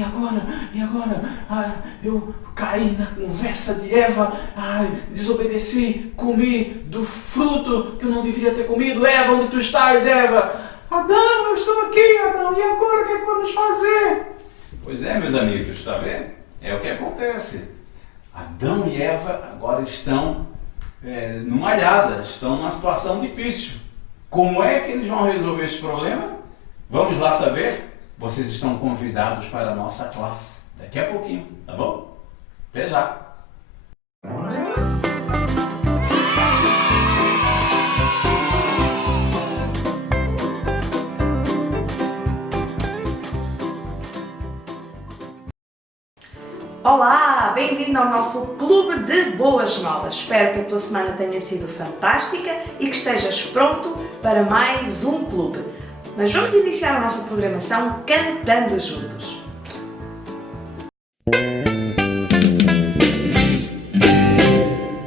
e agora? E agora? Eu caí na conversa de Eva, desobedeci, comi do fruto que eu não deveria ter comido. Eva, onde tu estás, Eva? Adão, eu estou aqui, Adão, e agora o que é que vamos fazer? Pois é, meus amigos, está vendo? É o que acontece. Adão e Eva agora estão numa alhada, estão numa situação difícil. Como é que eles vão resolver esse problema? Vamos lá saber? Vocês estão convidados para a nossa classe daqui a pouquinho, tá bom? Até já! Olá, bem-vindo ao nosso Clube de Boas Novas. Espero que a tua semana tenha sido fantástica e que estejas pronto para mais um clube. Mas vamos iniciar a nossa programação cantando juntos.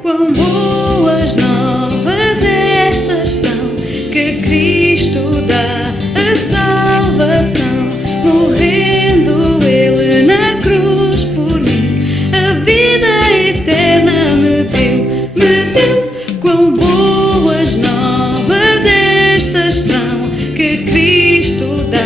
Quão boas novas estas são, que Cristo dá a salvação, morrendo Ele na cruz por mim, a vida eterna me deu. Quão boas novas estas são, que Cristo dá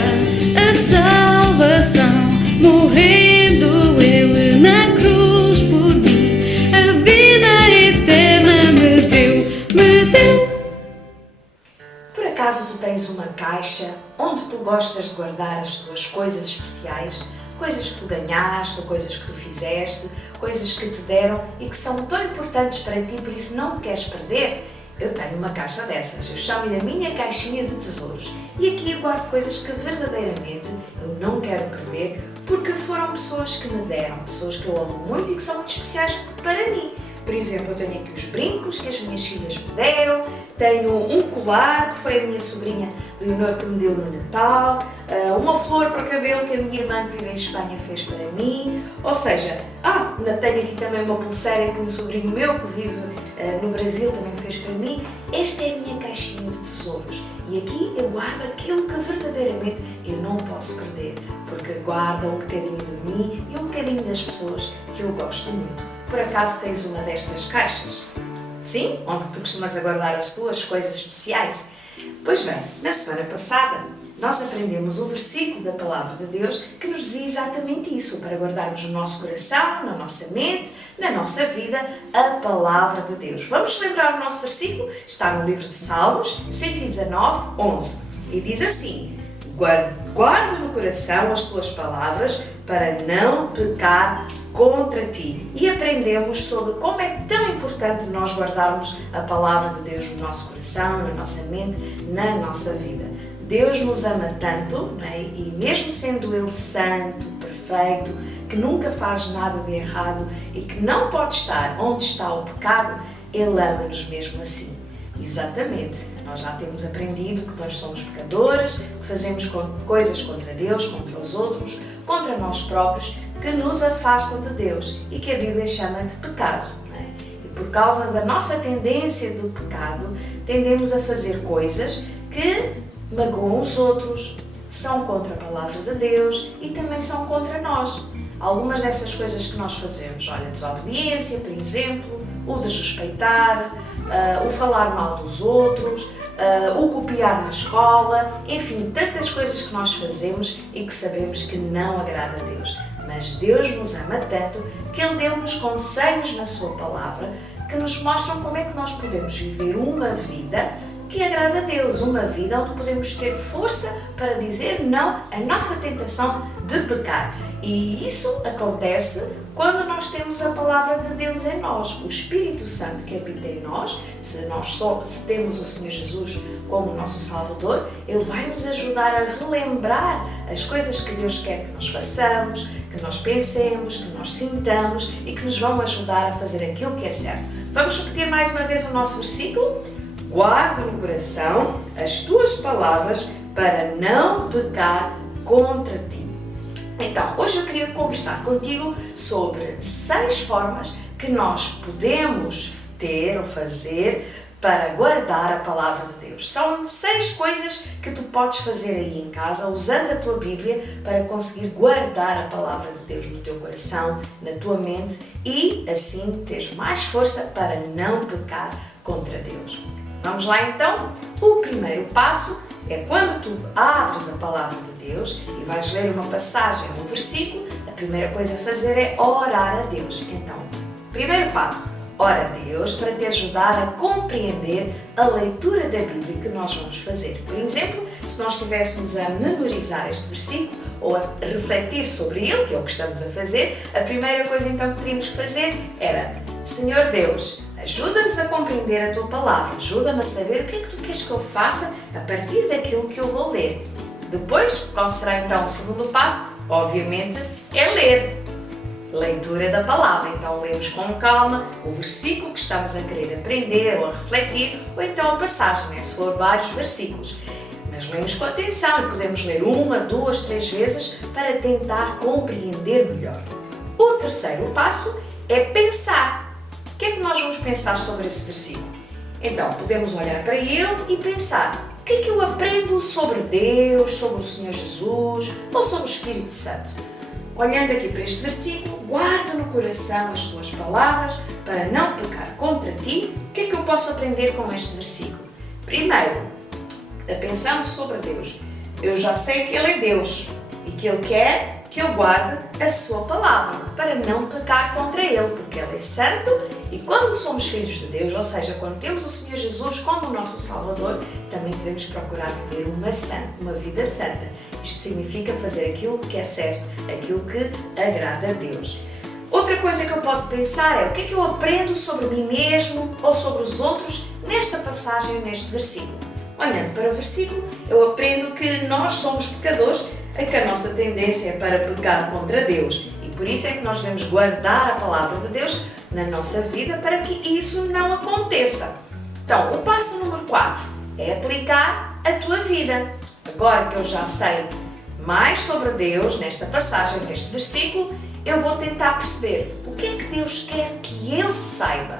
a salvação, morrendo Ele na cruz por mim, a vida eterna me deu. Por acaso tu tens uma caixa onde tu gostas de guardar as tuas coisas especiais? Coisas que tu ganhaste, ou coisas que tu fizeste, coisas que te deram e que são tão importantes para ti, por isso não queres perder? Eu tenho uma caixa dessas, eu chamo-lhe a minha caixinha de tesouros. E aqui eu guardo coisas que verdadeiramente eu não quero perder, porque foram pessoas que me deram, pessoas que eu amo muito e que são muito especiais para mim. Por exemplo, eu tenho aqui os brincos que as minhas filhas me deram, tenho um colar que foi a minha sobrinha Leonor que me deu no Natal, uma flor para o cabelo que a minha irmã que vive em Espanha fez para mim, ou seja, ainda tenho aqui também uma pulseira que um sobrinho meu que vive no Brasil também fez para mim. Esta é a minha caixinha de tesouros e aqui eu guardo aquilo que verdadeiramente eu não posso perder, porque guarda um bocadinho de mim e um bocadinho das pessoas que eu gosto muito. Por acaso tens uma destas caixas? Sim? Onde tu costumas guardar as tuas coisas especiais? Pois bem, na semana passada nós aprendemos um versículo da Palavra de Deus que nos dizia exatamente isso, para guardarmos no nosso coração, na nossa mente, na nossa vida, a Palavra de Deus. Vamos lembrar o nosso versículo? Está no livro de Salmos, 119, 11. E diz assim: guarda no coração as tuas palavras para não pecar contra ti. E aprendemos sobre como é tão importante nós guardarmos a Palavra de Deus no nosso coração, na nossa mente, na nossa vida. Deus nos ama tanto, né? E mesmo sendo Ele santo, perfeito, que nunca faz nada de errado e que não pode estar onde está o pecado, Ele ama-nos mesmo assim. Exatamente, nós já temos aprendido que nós somos pecadores, que fazemos coisas contra Deus, contra os outros, contra nós próprios, que nos afastam de Deus e que a Bíblia chama de pecado. Né? E por causa da nossa tendência do pecado, tendemos a fazer coisas que magoam os outros, são contra a Palavra de Deus e também são contra nós. Algumas dessas coisas que nós fazemos, olha, desobediência, por exemplo, o desrespeitar, o falar mal dos outros, o copiar na escola, enfim, tantas coisas que nós fazemos e que sabemos que não agrada a Deus. Mas Deus nos ama tanto que Ele deu-nos conselhos na Sua Palavra que nos mostram como é que nós podemos viver uma vida que agrada a Deus, uma vida onde podemos ter força para dizer não à nossa tentação de pecar. E isso acontece quando nós temos a Palavra de Deus em nós, o Espírito Santo que habita em nós. Se temos o Senhor Jesus como nosso Salvador, Ele vai nos ajudar a relembrar as coisas que Deus quer que nós façamos, que nós pensemos, que nós sintamos e que nos vão ajudar a fazer aquilo que é certo. Vamos repetir mais uma vez o nosso versículo? Guarda no coração as tuas palavras para não pecar contra ti. Então, hoje eu queria conversar contigo sobre 6 formas que nós podemos ter ou fazer para guardar a palavra de Deus. São 6 coisas que tu podes fazer aí em casa, usando a tua Bíblia, para conseguir guardar a palavra de Deus no teu coração, na tua mente e assim teres mais força para não pecar contra Deus. Vamos lá então? O primeiro passo é quando tu abres a palavra de Deus e vais ler uma passagem, um versículo, a primeira coisa a fazer é orar a Deus. Então, primeiro passo, ora a Deus para te ajudar a compreender a leitura da Bíblia que nós vamos fazer. Por exemplo, se nós estivéssemos a memorizar este versículo ou a refletir sobre ele, que é o que estamos a fazer, a primeira coisa então que teríamos que fazer era: Senhor Deus, ajuda-nos a compreender a Tua Palavra, ajuda-me a saber o que é que Tu queres que eu faça a partir daquilo que eu vou ler. Depois, qual será então o segundo passo? Obviamente, é ler. Leitura da palavra. Então, lemos com calma o versículo que estamos a querer aprender ou a refletir, ou então a passagem, se for vários versículos. Mas lemos com atenção e podemos ler 1, 2, 3 vezes para tentar compreender melhor. O terceiro passo é pensar. O que é que nós vamos pensar sobre esse versículo? Então, podemos olhar para ele e pensar: o que é que eu aprendo sobre Deus, sobre o Senhor Jesus ou sobre o Espírito Santo? Olhando aqui para este versículo, guarda no coração as tuas palavras para não pecar contra ti. O que é que eu posso aprender com este versículo? Primeiro, pensando sobre Deus, eu já sei que Ele é Deus e que Ele quer que eu guarde a sua palavra para não pecar contra Ele, porque Ele é santo e quando somos filhos de Deus, ou seja, quando temos o Senhor Jesus como o nosso Salvador, também devemos procurar viver uma vida santa. Isto significa fazer aquilo que é certo, aquilo que agrada a Deus. Outra coisa que eu posso pensar é: o que é que eu aprendo sobre mim mesmo ou sobre os outros nesta passagem, neste versículo? Olhando para o versículo, eu aprendo que nós somos pecadores, e que a nossa tendência é para pecar contra Deus e por isso é que nós devemos guardar a palavra de Deus na nossa vida para que isso não aconteça. Então, o passo número 4 é aplicar a tua vida. Agora que eu já sei mais sobre Deus nesta passagem, neste versículo, eu vou tentar perceber o que é que Deus quer que eu saiba,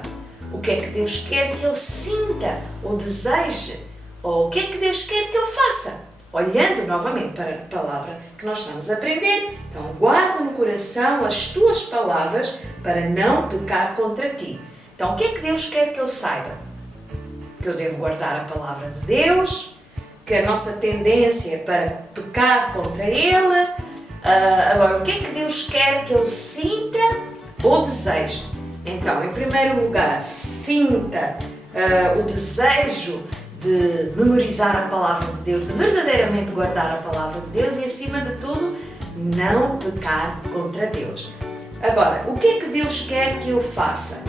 o que é que Deus quer que eu sinta ou deseje, ou o que é que Deus quer que eu faça. Olhando novamente para a palavra que nós estamos a aprender, então guarda no coração as tuas palavras para não pecar contra ti. Então, o que é que Deus quer que eu saiba? Que eu devo guardar a palavra de Deus, que a nossa tendência é para pecar contra Ele. Agora, o que é que Deus quer que eu sinta ou deseje? Então, em primeiro lugar, sinta o desejo de memorizar a palavra de Deus, de verdadeiramente guardar a palavra de Deus e, acima de tudo, não pecar contra Deus. Agora, o que é que Deus quer que eu faça?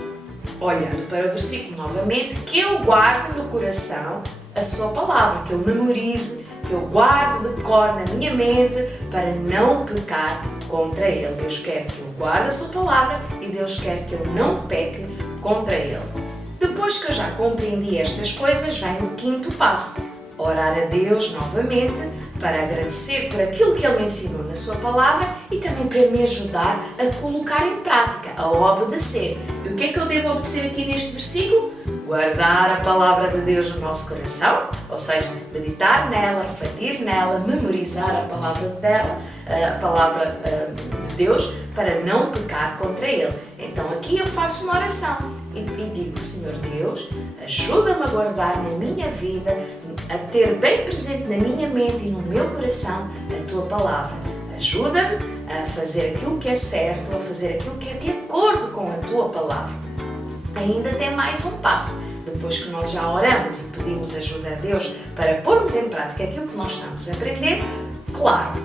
Olhando para o versículo novamente, que eu guarde no coração a sua palavra, que eu memorize, que eu guarde de cor na minha mente para não pecar contra Ele. Deus quer que eu guarde a sua palavra e Deus quer que eu não peque contra Ele. Depois que eu já compreendi estas coisas, vem o quinto passo: orar a Deus novamente para agradecer por aquilo que Ele me ensinou na sua palavra e também para me ajudar a colocar em prática, a obedecer. E o que é que eu devo obedecer aqui neste versículo? Guardar a palavra de Deus no nosso coração, ou seja, meditar nela, refletir nela, memorizar a palavra dela, a palavra de Deus, para não pecar contra Ele. Então aqui eu faço uma oração e digo: Senhor Deus, ajuda-me a guardar na minha vida, a ter bem presente na minha mente e no meu coração a Tua palavra. Ajuda-me a fazer aquilo que é certo, a fazer aquilo que é de acordo com a Tua palavra. Ainda tem mais um passo. Depois que nós já oramos e pedimos ajuda a Deus para pormos em prática aquilo que nós estamos a aprender, claro,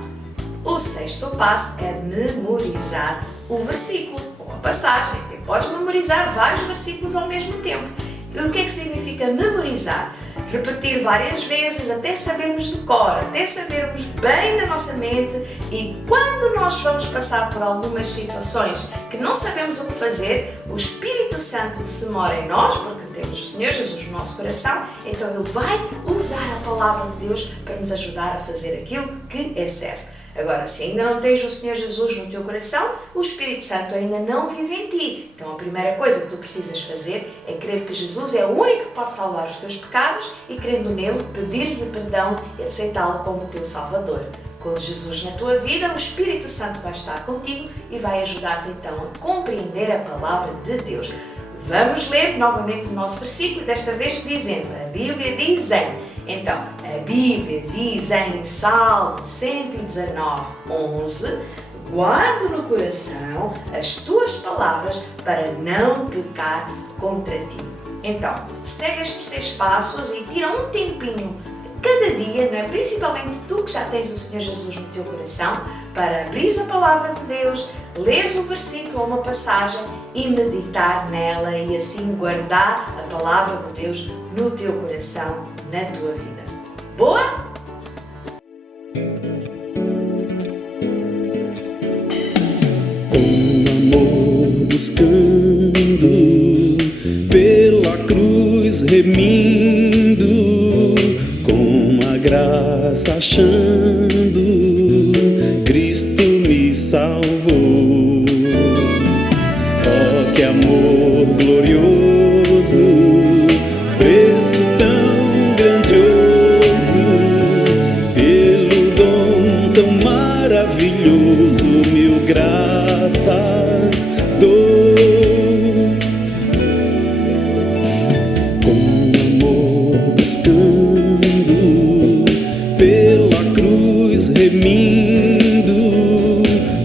o sexto passo é memorizar o versículo ou a passagem. Podes memorizar vários versículos ao mesmo tempo. E o que é que significa memorizar? Repetir várias vezes até sabermos de cor, até sabermos bem na nossa mente, e quando nós vamos passar por algumas situações que não sabemos o que fazer, o Espírito Santo se mora em nós, porque temos o Senhor Jesus no nosso coração, então Ele vai usar a palavra de Deus para nos ajudar a fazer aquilo que é certo. Agora, se ainda não tens o Senhor Jesus no teu coração, o Espírito Santo ainda não vive em ti. Então a primeira coisa que tu precisas fazer é crer que Jesus é o único que pode salvar os teus pecados e, crendo nele, pedir-lhe perdão e aceitá-lo como teu Salvador. Com Jesus na tua vida, o Espírito Santo vai estar contigo e vai ajudar-te então a compreender a palavra de Deus. Vamos ler novamente o nosso versículo, desta vez dizendo, a Bíblia diz Então, a Bíblia diz em Salmo 119:11, guarda no coração as tuas palavras para não pecar contra ti. Então, segue estes 6 passos e tira um tempinho cada dia, não é? Principalmente tu que já tens o Senhor Jesus no teu coração, para abrir a palavra de Deus, leres um versículo ou uma passagem e meditar nela e assim guardar a palavra de Deus no teu coração, na tua vida. Boa? Com amor buscando, pela cruz remindo, com a graça achando, Cristo me salvou. Oh, que amor glorioso, preço tão grandioso, pelo dom tão maravilhoso, mil graças dou. Com amor buscando, pela cruz remindo,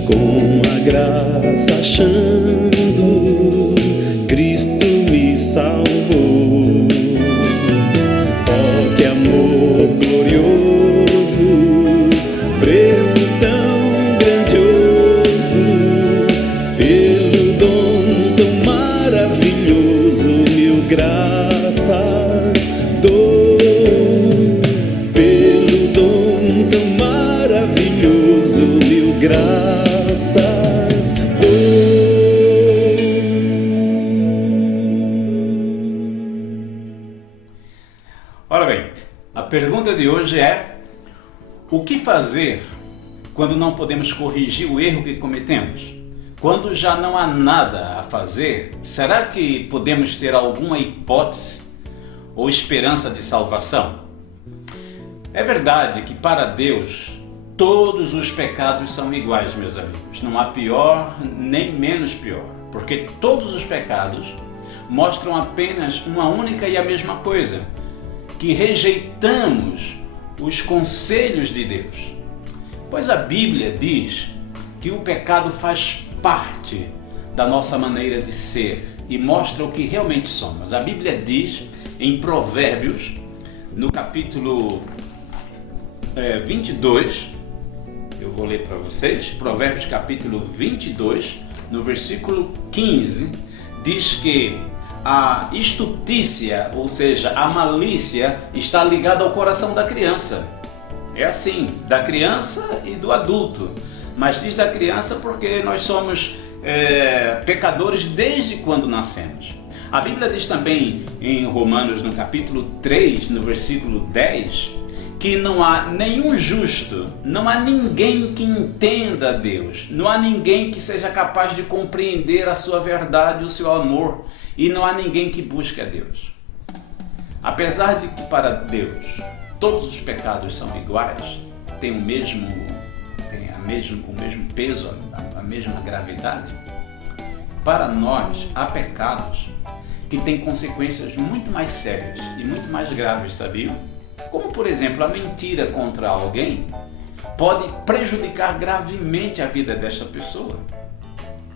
com a graça achando, Cristo me salvou. Oh, que amor glorioso, preço tão grandioso, pelo dom tão maravilhoso, mil graças dou. Pelo dom tão maravilhoso, mil graças dou. Ora bem, a pergunta de hoje é: o que fazer quando não podemos corrigir o erro que cometemos? Quando já não há nada a fazer, será que podemos ter alguma hipótese ou esperança de salvação? É verdade que para Deus todos os pecados são iguais, meus amigos. Não há pior nem menos pior, porque todos os pecados mostram apenas uma única e a mesma coisa: que rejeitamos os conselhos de Deus. Pois a Bíblia diz que o pecado faz parte da nossa maneira de ser e mostra o que realmente somos. A Bíblia diz em Provérbios, no capítulo 22, eu vou ler para vocês, Provérbios capítulo 22, no versículo 15, diz que a estutícia, ou seja, a malícia, está ligada ao coração da criança. É assim, da criança e do adulto. Mas diz da criança porque nós somos pecadores desde quando nascemos. A Bíblia diz também em Romanos, no capítulo 3, no versículo 10, que não há nenhum justo, não há ninguém que entenda a Deus, não há ninguém que seja capaz de compreender a sua verdade, o seu amor, e não há ninguém que busque a Deus. Apesar de que para Deus todos os pecados são iguais, têm o mesmo peso, a mesma gravidade, para nós há pecados que têm consequências muito mais sérias e muito mais graves, sabiam? Como, por exemplo, a mentira contra alguém pode prejudicar gravemente a vida desta pessoa.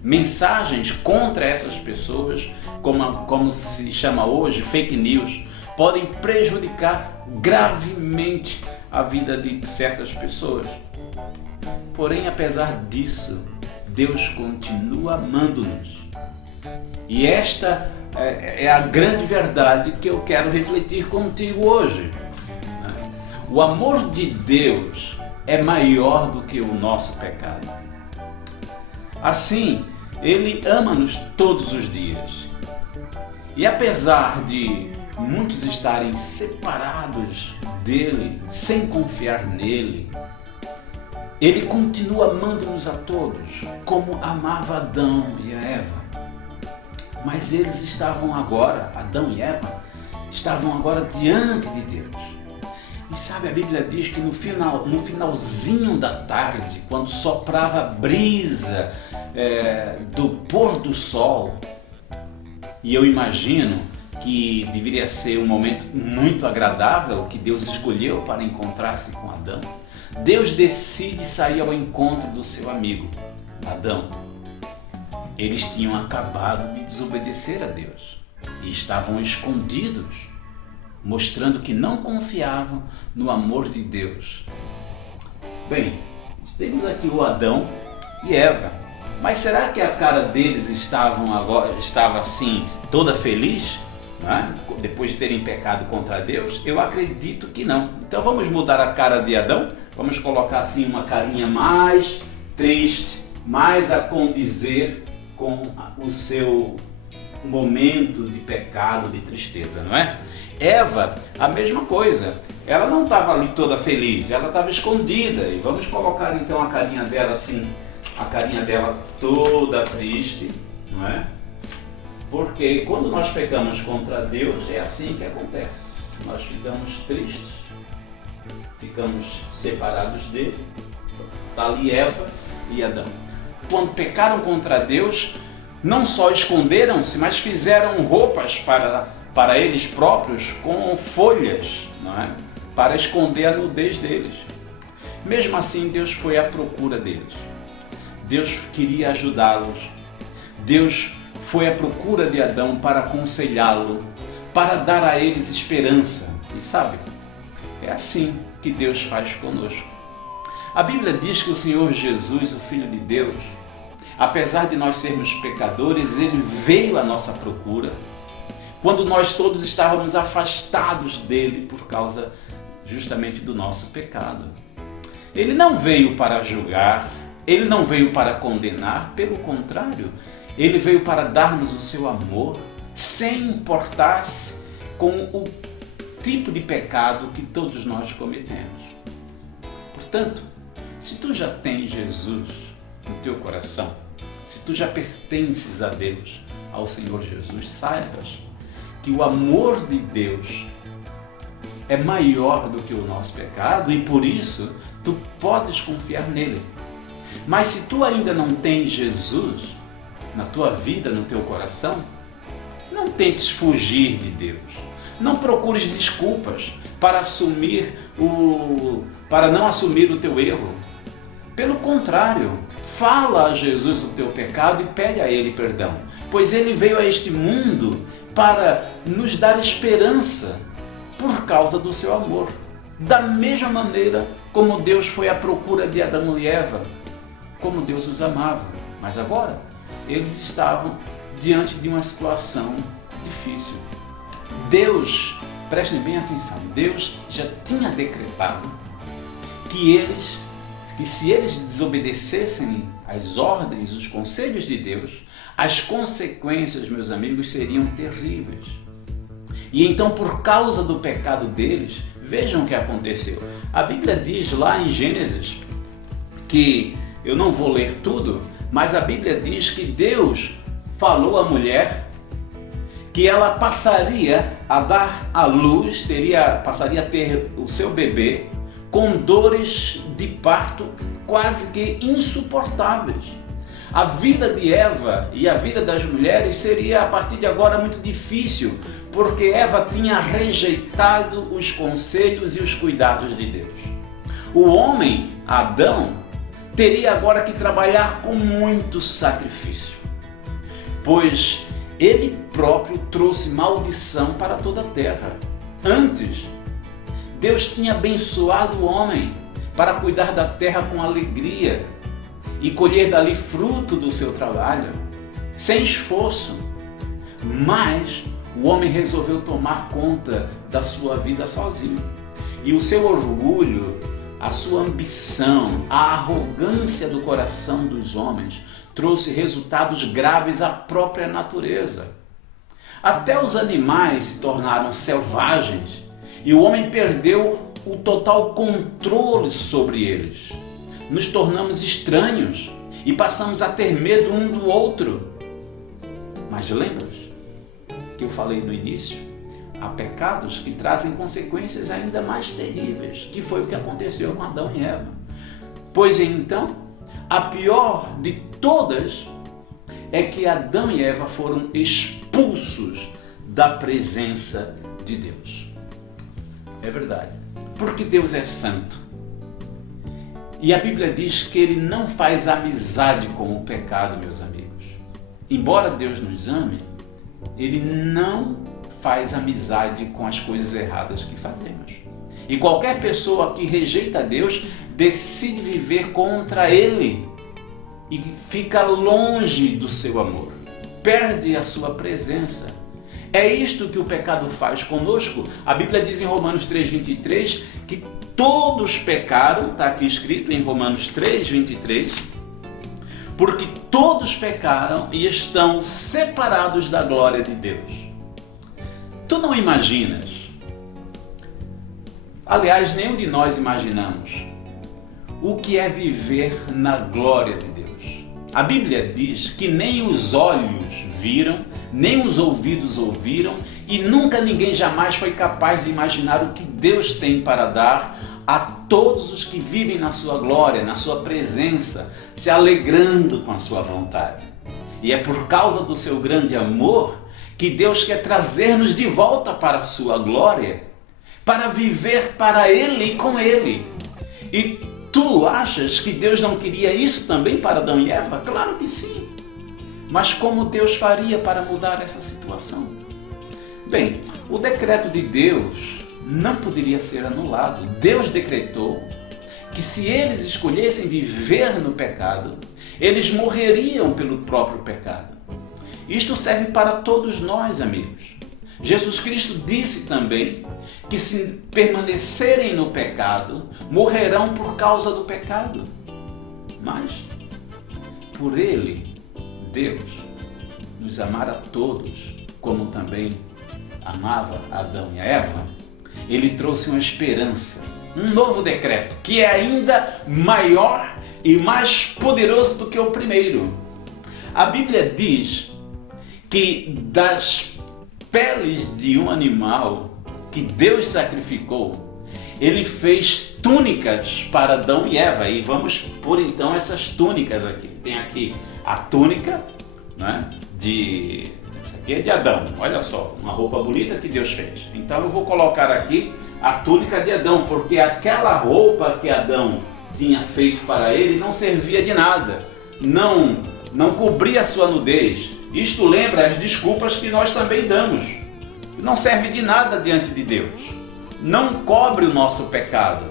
Mensagens contra essas pessoas, como se chama hoje, fake news, podem prejudicar gravemente a vida de certas pessoas. Porém, apesar disso, Deus continua amando-nos. E esta é a grande verdade que eu quero refletir contigo hoje. O amor de Deus é maior do que o nosso pecado. Assim, Ele ama-nos todos os dias. E apesar de muitos estarem separados dele, sem confiar nele, Ele continua amando-nos a todos, como amava Adão e a Eva. Mas eles estavam agora, Adão e Eva, estavam agora diante de Deus. E sabe, a Bíblia diz que no finalzinho da tarde, quando soprava a brisa do pôr do sol, e eu imagino que deveria ser um momento muito agradável que Deus escolheu para encontrar-se com Adão, Deus decide sair ao encontro do seu amigo, Adão. Eles tinham acabado de desobedecer a Deus e estavam escondidos, mostrando que não confiavam no amor de Deus. Bem, temos aqui o Adão e Eva, mas será que a cara deles estava assim, toda feliz, né? Depois de terem pecado contra Deus? Eu acredito que não. Então vamos mudar a cara de Adão, vamos colocar assim uma carinha mais triste, mais a condizer com o seu momento de pecado, de tristeza, não é? Eva, a mesma coisa, ela não estava ali toda feliz, ela estava escondida, e vamos colocar então a carinha dela assim, a carinha dela toda triste, não é? Porque quando nós pecamos contra Deus, é assim que acontece, nós ficamos tristes, ficamos separados dele. Está ali Eva e Adão. Quando pecaram contra Deus, não só esconderam-se, mas fizeram roupas para eles próprios com folhas, não é? Para esconder a nudez deles. Mesmo assim, Deus foi à procura deles. Deus queria ajudá-los. Deus foi à procura de Adão para aconselhá-lo, para dar a eles esperança. E sabe, é assim que Deus faz conosco. A Bíblia diz que o Senhor Jesus, o Filho de Deus, apesar de nós sermos pecadores, Ele veio à nossa procura, quando nós todos estávamos afastados dele por causa justamente do nosso pecado. Ele não veio para julgar, Ele não veio para condenar, pelo contrário, Ele veio para dar-nos o seu amor, sem importar-se com o tipo de pecado que todos nós cometemos. Portanto, se tu já tens Jesus no teu coração, se tu já pertences a Deus, ao Senhor Jesus, saibas que o amor de Deus é maior do que o nosso pecado e por isso tu podes confiar nele. Mas se tu ainda não tens Jesus na tua vida, no teu coração, não tentes fugir de Deus. Não procures desculpas para não assumir o teu erro. Pelo contrário, fala a Jesus o teu pecado e pede a Ele perdão, pois Ele veio a este mundo para nos dar esperança por causa do seu amor. Da mesma maneira como Deus foi à procura de Adão e Eva, como Deus os amava. Mas agora, eles estavam diante de uma situação difícil. Deus, prestem bem atenção, Deus já tinha decretado que se eles desobedecessem às ordens, os conselhos de Deus, as consequências, meus amigos, seriam terríveis. E então, por causa do pecado deles, vejam o que aconteceu. A Bíblia diz lá em Gênesis, que eu não vou ler tudo, mas a Bíblia diz que Deus falou à mulher que ela passaria a dar à luz, passaria a ter o seu bebê com dores de parto quase que insuportáveis. A vida de Eva e a vida das mulheres seria a partir de agora muito difícil, porque Eva tinha rejeitado os conselhos e os cuidados de Deus. O homem, Adão, teria agora que trabalhar com muito sacrifício, pois ele próprio trouxe maldição para toda a terra. Antes, Deus tinha abençoado o homem para cuidar da terra com alegria e colher dali fruto do seu trabalho, sem esforço. Mas o homem resolveu tomar conta da sua vida sozinho. E o seu orgulho, a sua ambição, a arrogância do coração dos homens trouxe resultados graves à própria natureza. Até os animais se tornaram selvagens e o homem perdeu o total controle sobre eles. nos tornamos estranhos e passamos a ter medo um do outro. Mas lembras que eu falei no início? Há pecados que trazem consequências ainda mais terríveis, que foi o que aconteceu com Adão e Eva. Pois então, a pior de todas é que Adão e Eva foram expulsos da presença de Deus. É verdade, porque Deus é santo. E a Bíblia diz que Ele não faz amizade com o pecado, meus amigos. Embora Deus nos ame, Ele não faz amizade com as coisas erradas que fazemos. E qualquer pessoa que rejeita Deus decide viver contra Ele e fica longe do seu amor, perde a sua presença. É isto que o pecado faz conosco. A Bíblia diz em Romanos 3:23 que todos pecaram, está aqui escrito em Romanos 3:23, porque todos pecaram e estão separados da glória de Deus. Tu não imaginas, aliás, nenhum de nós imaginamos, o que é viver na glória de Deus. A Bíblia diz que nem os olhos viram, nem os ouvidos ouviram, e nunca ninguém jamais foi capaz de imaginar o que Deus tem para dar a todos os que vivem na sua glória, na sua presença, se alegrando com a sua vontade. E é por causa do seu grande amor que Deus quer trazer-nos de volta para a sua glória, para viver para Ele e com Ele. E tu achas que Deus não queria isso também para Adão e Eva? Claro que sim. Mas como Deus faria para mudar essa situação? Bem, o decreto de Deus não poderia ser anulado. Deus decretou que se eles escolhessem viver no pecado, eles morreriam pelo próprio pecado. Isto serve para todos nós, amigos. Jesus Cristo disse também que se permanecerem no pecado, morrerão por causa do pecado. Mas, por Ele, Deus, nos amar a todos, como também amava Adão e Eva, Ele trouxe uma esperança, um novo decreto, que é ainda maior e mais poderoso do que o primeiro. A Bíblia diz que das peles de um animal que Deus sacrificou, Ele fez túnicas para Adão e Eva. E vamos pôr então essas túnicas aqui. Tem aqui a túnica, né, essa aqui é de Adão, olha só, uma roupa bonita que Deus fez. Então eu vou colocar aqui a túnica de Adão, porque aquela roupa que Adão tinha feito para ele não servia de nada, não cobria a sua nudez. Isto lembra as desculpas que nós também damos. Não serve de nada diante de Deus. Não cobre o nosso pecado.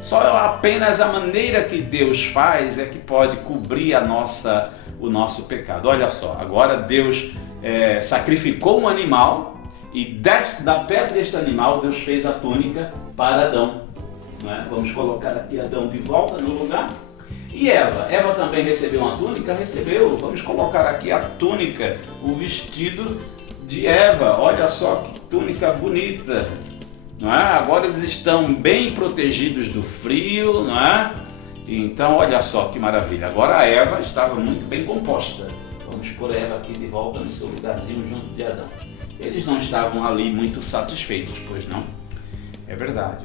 Só apenas a maneira que Deus faz é que pode cobrir o nosso pecado. Olha só, agora Deus sacrificou um animal e da pele deste animal Deus fez a túnica para Adão. Não é? Vamos colocar aqui Adão de volta no lugar. E Eva? Eva também recebeu uma túnica? Recebeu. Vamos colocar aqui a túnica, o vestido de Eva. Olha só que túnica bonita. Não é? Agora eles estão bem protegidos do frio, não é? Então olha só que maravilha. Agora a Eva estava muito bem composta. Vamos pôr a Eva aqui de volta no seu lugarzinho junto de Adão. Eles não estavam ali muito satisfeitos, pois não? É verdade.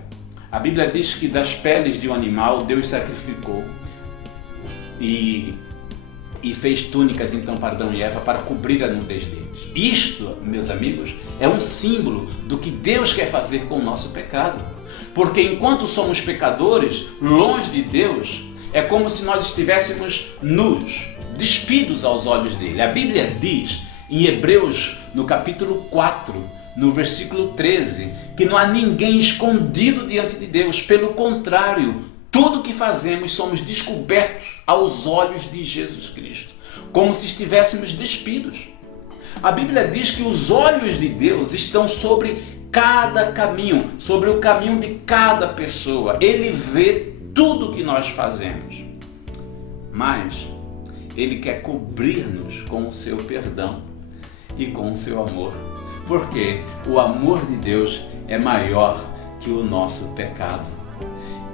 A Bíblia diz que das peles de um animal Deus sacrificou e fez túnicas então para Adão e Eva para cobrir a nudez deles. Isto, meus amigos, é um símbolo do que Deus quer fazer com o nosso pecado. Porque enquanto somos pecadores, longe de Deus, é como se nós estivéssemos nus, despidos aos olhos dele. A Bíblia diz em Hebreus, no capítulo 4, no versículo 13, que não há ninguém escondido diante de Deus. Pelo contrário, tudo que fazemos somos descobertos aos olhos de Jesus Cristo, como se estivéssemos despidos. A Bíblia diz que os olhos de Deus estão sobre cada caminho, sobre o caminho de cada pessoa. Ele vê tudo que nós fazemos, mas Ele quer cobrir-nos com o seu perdão e com o seu amor, porque o amor de Deus é maior que o nosso pecado.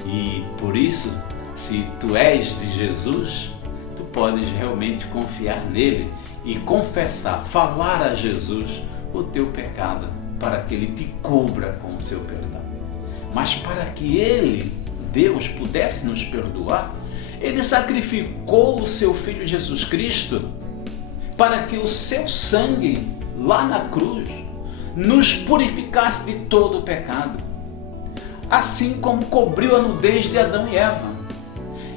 E por isso se tu és de Jesus, tu podes realmente confiar nele e confessar, falar a Jesus o teu pecado, para que ele te cubra com o seu perdão. Mas para que ele, Deus, pudesse nos perdoar, ele sacrificou o seu Filho Jesus Cristo para que o seu sangue lá na cruz nos purificasse de todo o pecado, assim como cobriu a nudez de Adão e Eva.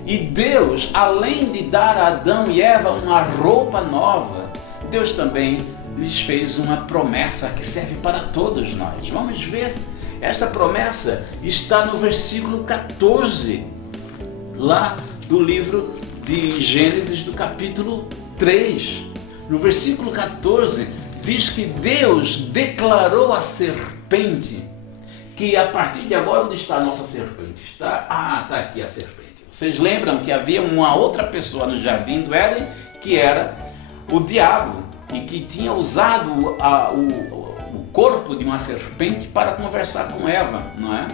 E Deus, além de dar a Adão e Eva uma roupa nova, Deus também lhes fez uma promessa que serve para todos nós. Vamos ver, esta promessa está no versículo 14, lá do livro de Gênesis, do capítulo 3. No versículo 14, diz que Deus declarou à serpente que a partir de agora, onde está a nossa serpente? Está aqui a serpente. Vocês lembram que havia uma outra pessoa no jardim do Éden, que era o diabo, e que tinha usado o corpo de uma serpente para conversar com Eva, não é?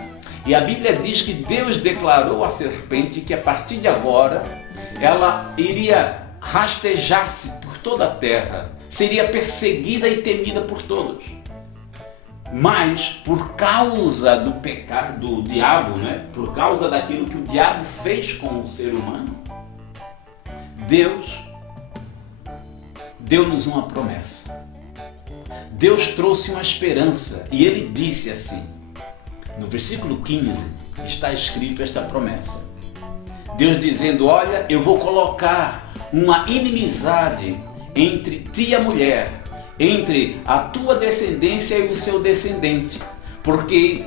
E a Bíblia diz que Deus declarou à serpente que a partir de agora ela iria rastejar-se por toda a terra, seria perseguida e temida por todos. Mas por causa do pecado do diabo, né? Por causa daquilo que o diabo fez com o ser humano, Deus deu-nos uma promessa. Deus trouxe uma esperança e ele disse assim, no versículo 15 está escrito esta promessa. Deus dizendo, olha, eu vou colocar uma inimizade entre ti e a mulher, entre a tua descendência e o seu descendente, porque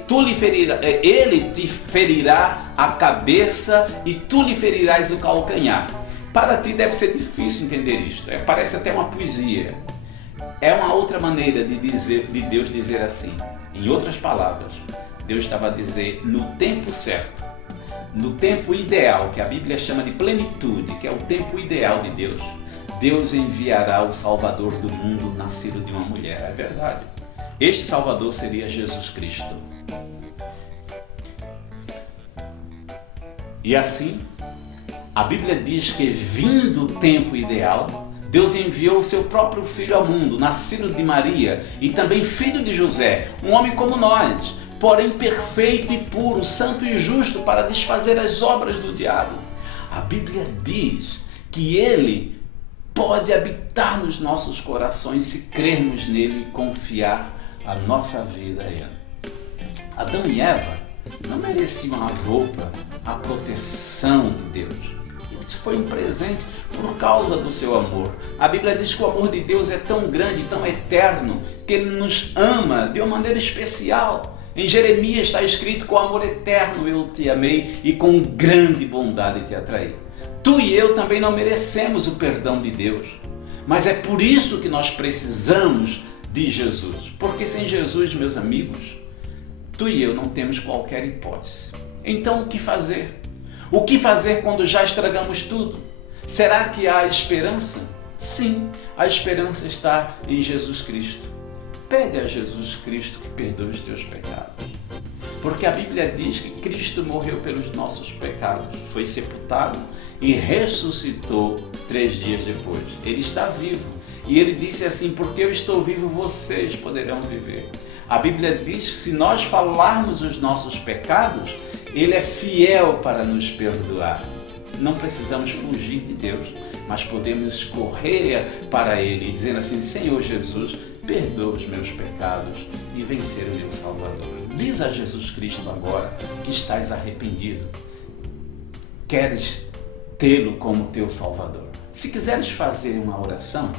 ele te ferirá a cabeça e tu lhe ferirás o calcanhar. Para ti deve ser difícil entender isto, parece até uma poesia. É uma outra maneira de Deus dizer assim. Em outras palavras, Deus estava a dizer no tempo certo, no tempo ideal, que a Bíblia chama de plenitude, que é o tempo ideal de Deus, Deus enviará o Salvador do mundo nascido de uma mulher. É verdade. Este Salvador seria Jesus Cristo. E assim, a Bíblia diz que vindo o tempo ideal, Deus enviou o seu próprio Filho ao mundo, nascido de Maria e também filho de José, um homem como nós, porém perfeito e puro, santo e justo para desfazer as obras do diabo. A Bíblia diz que ele pode habitar nos nossos corações se crermos nele e confiar a nossa vida a ele. Adão e Eva não mereciam a roupa, a proteção de Deus. Isso foi um presente por causa do seu amor. A Bíblia diz que o amor de Deus é tão grande, tão eterno, que ele nos ama de uma maneira especial. Em Jeremias está escrito, com amor eterno eu te amei e com grande bondade te atraí. Tu e eu também não merecemos o perdão de Deus, mas é por isso que nós precisamos de Jesus, porque sem Jesus, meus amigos, tu e eu não temos qualquer hipótese. Então o que fazer? O que fazer quando já estragamos tudo? Será que há esperança? Sim, a esperança está em Jesus Cristo. Pede a Jesus Cristo que perdoe os teus pecados. Porque a Bíblia diz que Cristo morreu pelos nossos pecados, foi sepultado e ressuscitou 3 dias depois. Ele está vivo. E ele disse assim, porque eu estou vivo, vocês poderão viver. A Bíblia diz que se nós falarmos os nossos pecados, ele é fiel para nos perdoar. Não precisamos fugir de Deus, mas podemos correr para ele, dizendo assim, Senhor Jesus, perdoa os meus pecados e vencer o meu Salvador. Diz a Jesus Cristo agora que estás arrependido. Queres tê-lo como teu Salvador. Se quiseres fazer uma oração,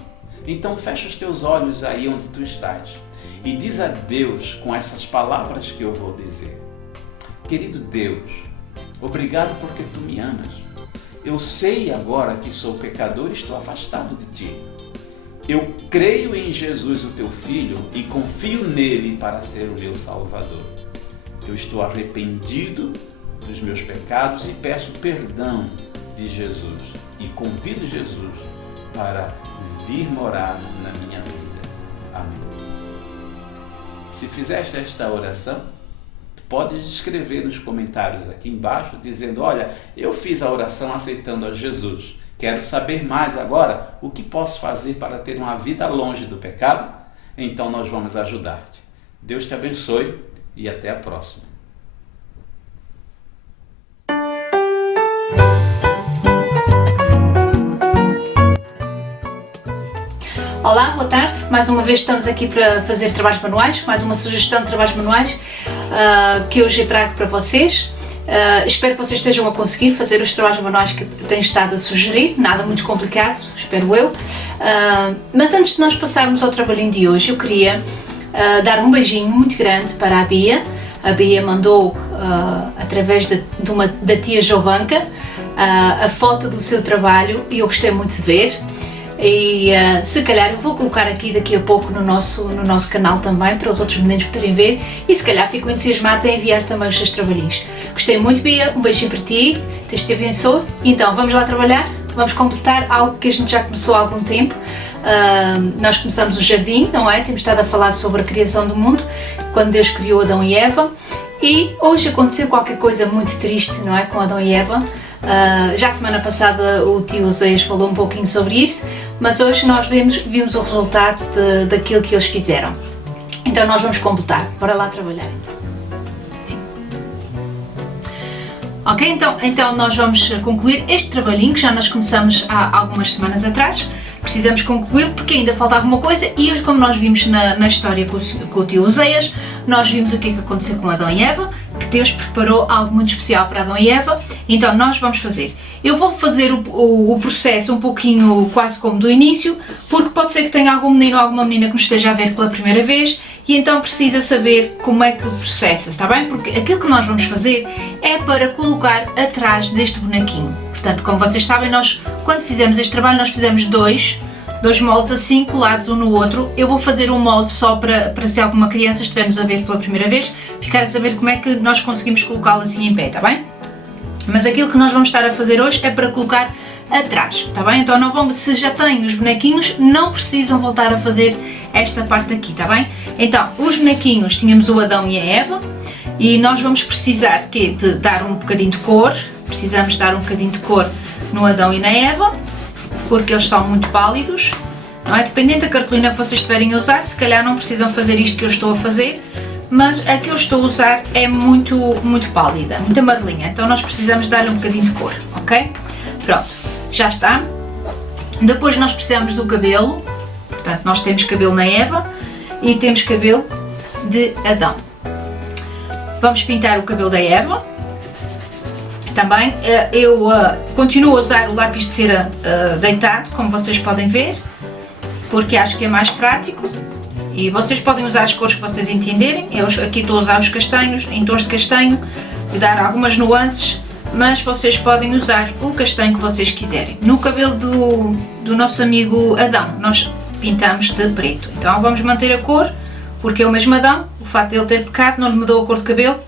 então fecha os teus olhos aí onde tu estás e diz a Deus com essas palavras que eu vou dizer. Querido Deus, obrigado porque tu me amas. Eu sei agora que sou pecador e estou afastado de ti. Eu creio em Jesus, o teu Filho, e confio nele para ser o meu Salvador. Eu estou arrependido dos meus pecados e peço perdão de Jesus. E convido Jesus para vir morar na minha vida. Amém. Se fizeste esta oração, pode escrever nos comentários aqui embaixo dizendo: olha, eu fiz a oração aceitando a Jesus. Quero saber mais agora o que posso fazer para ter uma vida longe do pecado? Então nós vamos ajudar-te. Deus te abençoe e até a próxima. Olá, boa tarde. Mais uma vez estamos aqui para fazer trabalhos manuais, mais uma sugestão de trabalhos manuais que hoje trago para vocês. Espero que vocês estejam a conseguir fazer os trabalhos manuais que tenho estado a sugerir, nada muito complicado, espero eu. Mas antes de nós passarmos ao trabalhinho de hoje, eu queria dar um beijinho muito grande para a Bia. A Bia mandou, através da tia Jovanka, a foto do seu trabalho e eu gostei muito de ver. E se calhar eu vou colocar aqui daqui a pouco no nosso canal também, para os outros meninos poderem ver, e se calhar ficam entusiasmados em enviar também os seus trabalhinhos. Gostei muito, Bia, um beijinho para ti, Deus te abençoe. Então vamos lá trabalhar, vamos completar algo que a gente já começou há algum tempo. Nós começamos o jardim, não é? Temos estado a falar sobre a criação do mundo, quando Deus criou Adão e Eva, e hoje aconteceu qualquer coisa muito triste, não é? Com Adão e Eva. Já a semana passada o tio Oséias falou um pouquinho sobre isso, mas hoje nós vimos o resultado daquilo que eles fizeram. Então nós vamos completar. Bora lá trabalhar então. Sim. Ok, então nós vamos concluir este trabalhinho que já nós começamos há algumas semanas atrás. Precisamos concluí-lo porque ainda falta alguma coisa, e hoje, como nós vimos na história com o tio Oséias, nós vimos o que é que aconteceu com Adão e Eva, que Deus preparou algo muito especial para Adão e Eva. Então nós vamos fazer. Eu vou fazer o processo um pouquinho quase como do início, porque pode ser que tenha algum menino ou alguma menina que nos esteja a ver pela primeira vez e então precisa saber como é que processa, está bem? Porque aquilo que nós vamos fazer é para colocar atrás deste bonequinho. Portanto, como vocês sabem, nós quando fizemos este trabalho nós fizemos dois moldes assim colados um no outro. Eu vou fazer um molde só para se alguma criança estiver-nos a ver pela primeira vez, ficar a saber como é que nós conseguimos colocá-lo assim em pé, está bem? Mas aquilo que nós vamos estar a fazer hoje é para colocar atrás, está bem? Então não vão, se já têm os bonequinhos, não precisam voltar a fazer esta parte aqui, está bem? Então, os bonequinhos, tínhamos o Adão e a Eva, e nós vamos precisar de dar um bocadinho de cor, precisamos dar um bocadinho de cor no Adão e na Eva, porque eles estão muito pálidos, não é? Dependendo da cartolina que vocês estiverem a usar, se calhar não precisam fazer isto que eu estou a fazer, mas a que eu estou a usar é muito pálida, muito amarelinha, então nós precisamos dar-lhe um bocadinho de cor, ok? Pronto, já está. Depois nós precisamos do cabelo, portanto nós temos cabelo na Eva e temos cabelo de Adão. Vamos pintar o cabelo da Eva. Também eu continuo a usar o lápis de cera deitado, como vocês podem ver, porque acho que é mais prático. E vocês podem usar as cores que vocês entenderem. Eu aqui estou a usar os castanhos, em tons de castanho, e dar algumas nuances, mas vocês podem usar o castanho que vocês quiserem. No cabelo do nosso amigo Adão, nós pintamos de preto. Então vamos manter a cor, porque é o mesmo Adão, o facto de ele ter pecado não lhe mudou a cor do cabelo.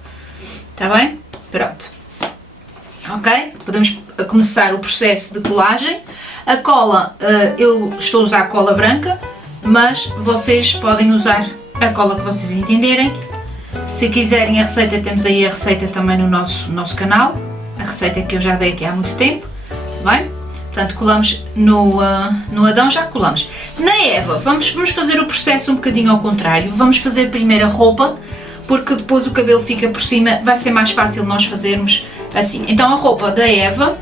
Está bem? Pronto. Ok? Podemos começar o processo de colagem. A cola, eu estou a usar cola branca, mas vocês podem usar a cola que vocês entenderem. Se quiserem a receita, temos aí a receita também no nosso canal, a receita que eu já dei aqui há muito tempo, bem? Portanto, colamos no Adão, já colamos. Na Eva, vamos fazer o processo um bocadinho ao contrário. Vamos fazer primeiro a roupa, porque depois o cabelo fica por cima, vai ser mais fácil nós fazermos assim. Então a roupa da Eva,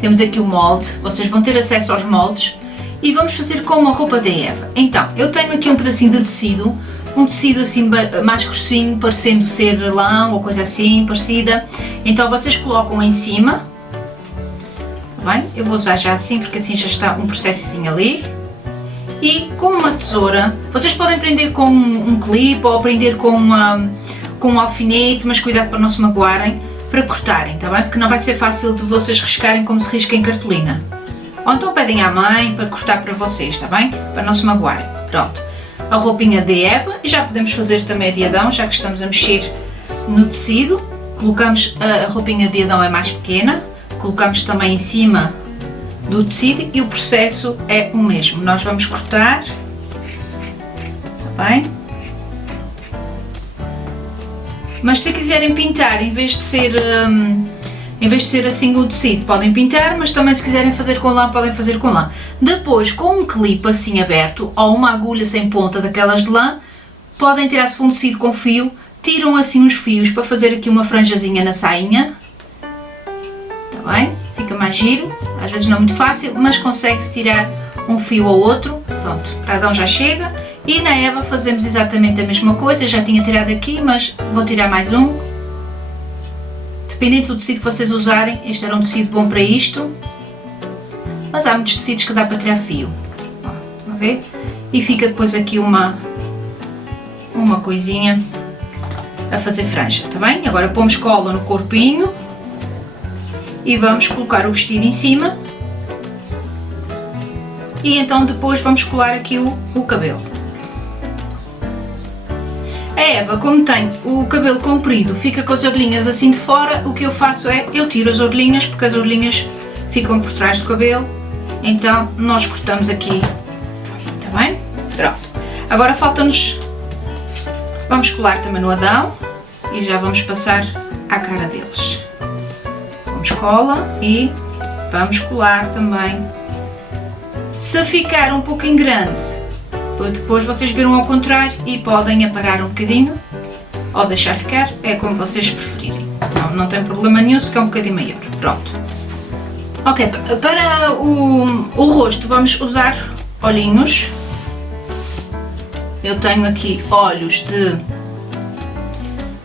temos aqui o molde, vocês vão ter acesso aos moldes. E vamos fazer como a roupa da Eva. Então, eu tenho aqui um pedacinho de tecido, um tecido assim mais grossinho, parecendo ser lã ou coisa assim, parecida. Então vocês colocam em cima, tá bem? Eu vou usar já assim, porque assim já está um processinho ali. E com uma tesoura, vocês podem prender com um clipe ou prender com um alfinete, mas cuidado para não se magoarem, para cortarem, tá bem? Porque não vai ser fácil de vocês riscarem como se risca em cartolina. Ou então pedem à mãe para cortar para vocês, está bem? Para não se magoarem. Pronto. A roupinha de Eva, e já podemos fazer também a de Adão, já que estamos a mexer no tecido. Colocamos, a roupinha de Adão é mais pequena, colocamos também em cima do tecido e o processo é o mesmo. Nós vamos cortar, está bem? Mas se quiserem pintar, em vez de ser assim o tecido, podem pintar, mas também se quiserem fazer com lã, podem fazer com lã. Depois, com um clipe assim aberto, ou uma agulha sem ponta daquelas de lã, podem tirar, se for um tecido com fio, tiram assim uns fios para fazer aqui uma franjazinha na sainha. Está bem? Fica mais giro, às vezes não é muito fácil, mas consegue-se tirar um fio ou outro. Pronto, para Adão já chega. E na Eva fazemos exatamente a mesma coisa, eu já tinha tirado aqui, mas vou tirar mais um. Dependendo do tecido que vocês usarem, este era um tecido bom para isto, mas há muitos tecidos que dá para tirar fio. Ó, estão a ver? E fica depois aqui uma coisinha a fazer franja, tá bem? Agora pomos cola no corpinho e vamos colocar o vestido em cima e então depois vamos colar aqui o cabelo. A Eva, como tem o cabelo comprido, fica com as orelhinhas assim de fora, o que eu faço é, eu tiro as orelhinhas, porque as orelhinhas ficam por trás do cabelo, então nós cortamos aqui, está bem? Pronto. Agora falta-nos, vamos colar também no Adão e já vamos passar à cara deles. Vamos cola e vamos colar também. Se ficar um pouquinho grande, depois vocês viram ao contrário e podem aparar um bocadinho ou deixar ficar, é como vocês preferirem. Não tem problema nenhum se ficar um bocadinho maior. Pronto. Ok, para o rosto vamos usar olhinhos. Eu tenho aqui olhos de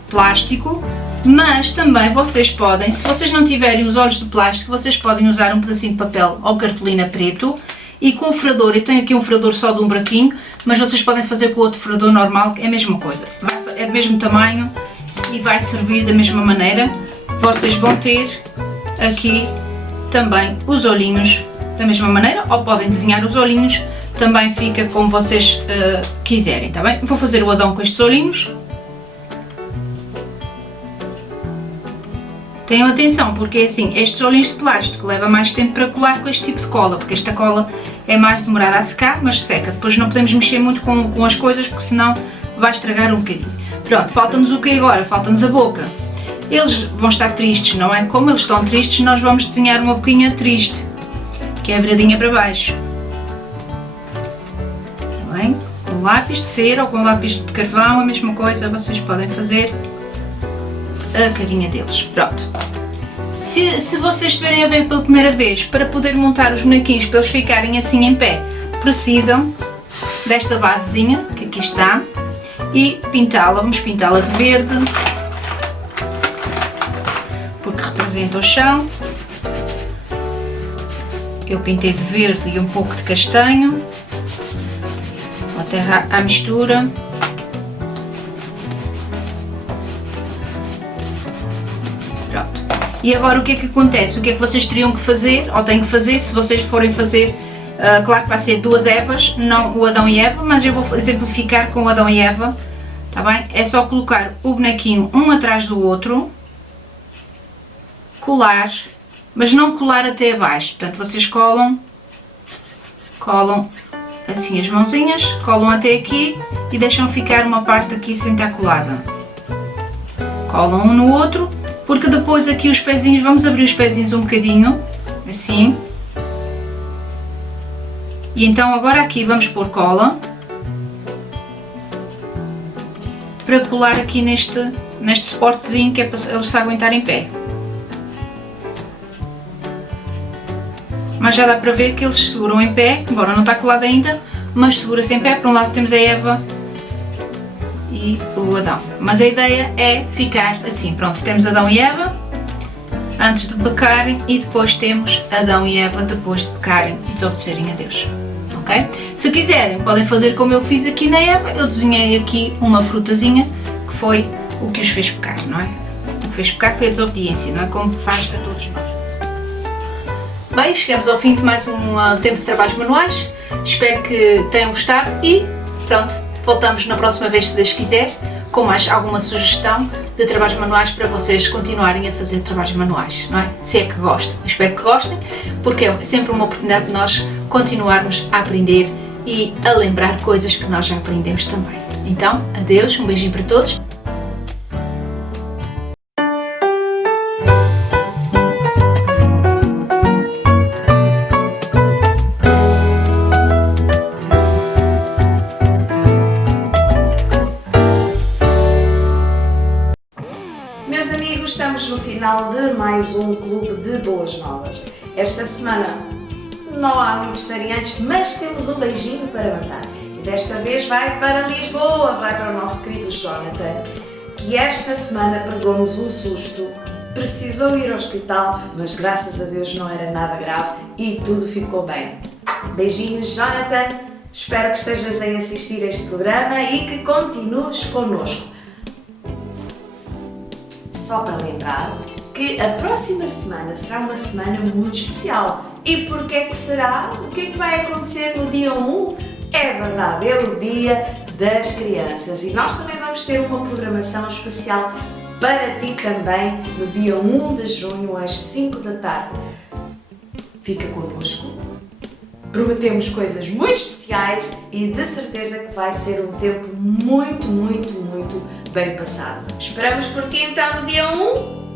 plástico, mas também vocês podem, se vocês não tiverem os olhos de plástico, vocês podem usar um pedacinho de papel ou cartolina preto. E com o furador, eu tenho aqui um furador só de um buraquinho, mas vocês podem fazer com o outro furador normal, que é a mesma coisa. É do mesmo tamanho e vai servir da mesma maneira. Vocês vão ter aqui também os olhinhos da mesma maneira, ou podem desenhar os olhinhos, também fica como vocês quiserem, tá bem? Vou fazer o Adão com estes olhinhos. Tenham atenção, porque assim, estes olhinhos de plástico leva mais tempo para colar com este tipo de cola, porque esta cola é mais demorada a secar, mas seca. Depois não podemos mexer muito com as coisas, porque senão vai estragar um bocadinho. Pronto, falta-nos o que agora? Falta-nos a boca. Eles vão estar tristes, não é? Como eles estão tristes, nós vamos desenhar uma boquinha triste, que é a viradinha para baixo. Está bem? Com lápis de cera ou com lápis de carvão, a mesma coisa, vocês podem fazer a carinha deles. Pronto. Se vocês estiverem a ver pela primeira vez, para poder montar os bonequinhos para eles ficarem assim em pé, precisam desta basezinha que aqui está e pintá-la. Vamos pintá-la de verde, porque representa o chão. Eu pintei de verde e um pouco de castanho, até à mistura. Pronto. E agora o que é que acontece? O que é que vocês teriam que fazer, ou têm que fazer, se vocês forem fazer, claro que vai ser duas Evas, não o Adão e Eva, mas eu vou exemplificar com o Adão e Eva, tá bem? É só colocar o bonequinho um atrás do outro, colar, mas não colar até abaixo, portanto vocês colam assim as mãozinhas, colam até aqui e deixam ficar uma parte aqui sem estar colada. Colam um no outro, porque depois aqui os pezinhos, vamos abrir os pezinhos um bocadinho, assim. E então agora aqui vamos pôr cola, para colar aqui neste suportezinho, que é para eles se aguentar em pé. Mas já dá para ver que eles seguram em pé, embora não está colado ainda, mas segura-se em pé. Por um lado temos a Eva e o Adão, mas a ideia é ficar assim. Pronto, temos Adão e Eva antes de pecarem e depois temos Adão e Eva depois de pecarem e desobedecerem a Deus, ok? Se quiserem podem fazer como eu fiz aqui na Eva. Eu desenhei aqui uma frutazinha que foi o que os fez pecar, não é? O que fez pecar foi a desobediência, não é? Como faz a todos nós. Bem, chegamos ao fim de mais um tempo de trabalhos manuais. Espero que tenham gostado e pronto, voltamos na próxima vez, se Deus quiser, com mais alguma sugestão de trabalhos manuais para vocês continuarem a fazer trabalhos manuais, não é? Se é que gostam. Espero que gostem, porque é sempre uma oportunidade de nós continuarmos a aprender e a lembrar coisas que nós já aprendemos também. Então, adeus, um beijinho para todos. mais um clube de boas novas. Esta semana não há aniversariantes, mas temos um beijinho para mandar. E desta vez vai para Lisboa, vai para o nosso querido Jonathan, que esta semana pegou-nos um susto, precisou ir ao hospital, mas graças a Deus não era nada grave e tudo ficou bem. Beijinhos, Jonathan, espero que estejas a assistir a este programa e que continues connosco. Só para lembrar que a próxima semana será uma semana muito especial. E porquê é que será? O que é que vai acontecer no dia 1? É verdade, é o Dia das Crianças e nós também vamos ter uma programação especial para ti também no dia 1 de junho às 5 da tarde. Fica connosco, prometemos coisas muito especiais e de certeza que vai ser um tempo muito, muito, muito bem passado. Esperamos por ti então no dia 1.